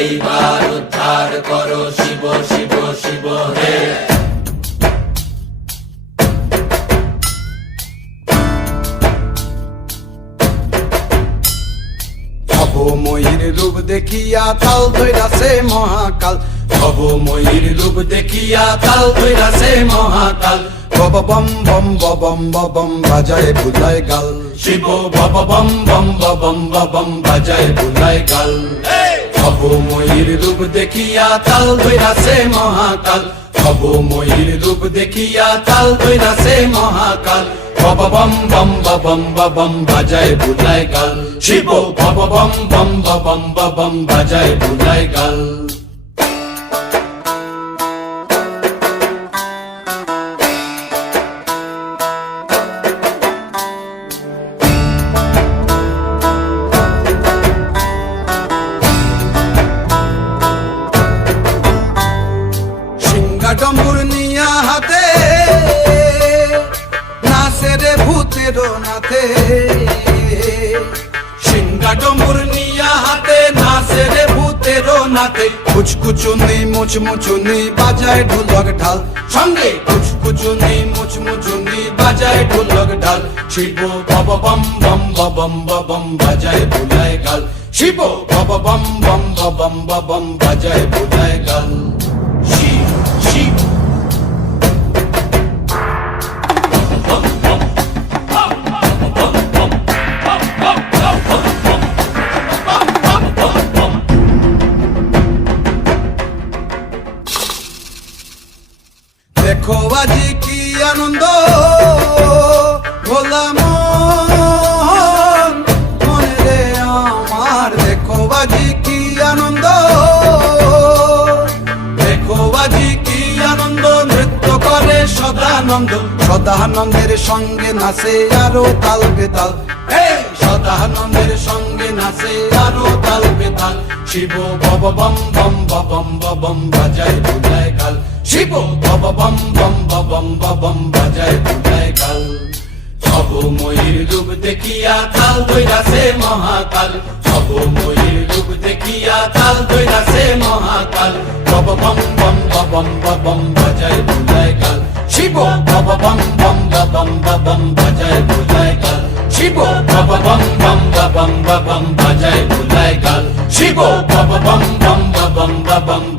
এইবার উদ্ধার করো শিব শিব শিব হে। ভবময়ীর রূপ দেখিয়া তাল ধৈরাছে মহাকাল। ভবময়ীর রূপ দেখিয়া তাল ধৈরাছে মহাকাল। বব বম বম বম বম বাজায় বুলায় গাল। শিব বব বম বম বম বম বাজায় বুলাই গাল। দেখিয়া তাল ধৈরাছে মহাকাল। ভবময়ীর রূপ দেখিয়া তাল ধৈরাছে মহাকাল। বব বম বম বম বম বাজায় বুলাই গাল। শিব বব বম বম বম বম বাজায় বুলাই গাল। হাতে রে নাতে। কুচকুচুনি, মুচমুচুনি, বাজায় ঢোলক ঢাল। সঙ্গে কুচকুচুনি, মুচমুচুনি, বাজায় ঢোলক ঢাল। শিব বব বম বম বম বম বাজায় বুলায় গাল। শিব বব বম বম বম বম বাজায় বুলায় গাল। দেখো আজি কি আনন্দ? ভোলা মনে রে আমার দেখো আজি কি আনন্দ। দেখো আজি কি আনন্দ, নৃত্য করে সদানন্দ। সদানন্দের সঙ্গে নাচে আরও তাল বেতাল। সদানন্দের সঙ্গে নাচে আরও তাল বেতাল। শিব বব বম বম বম বম বাজায় বুলায় গাল শিব বব বম বম বম বম বাজায় বুলায় গাল সব ময়ূর রূপ দেখিয়া তাল দৈরাসে মহাকাল সব ময়ূর রূপ দেখিয়া তাল দৈরাসে মহাকাল বব বম বম বম বম বাজায় বুলায় গাল শিব বব বম বম বম বম বাজায় বুলায় গাল শিব বব বম বম বম বম বাজায় বুলায় গাল শিব বব বম বম বম বম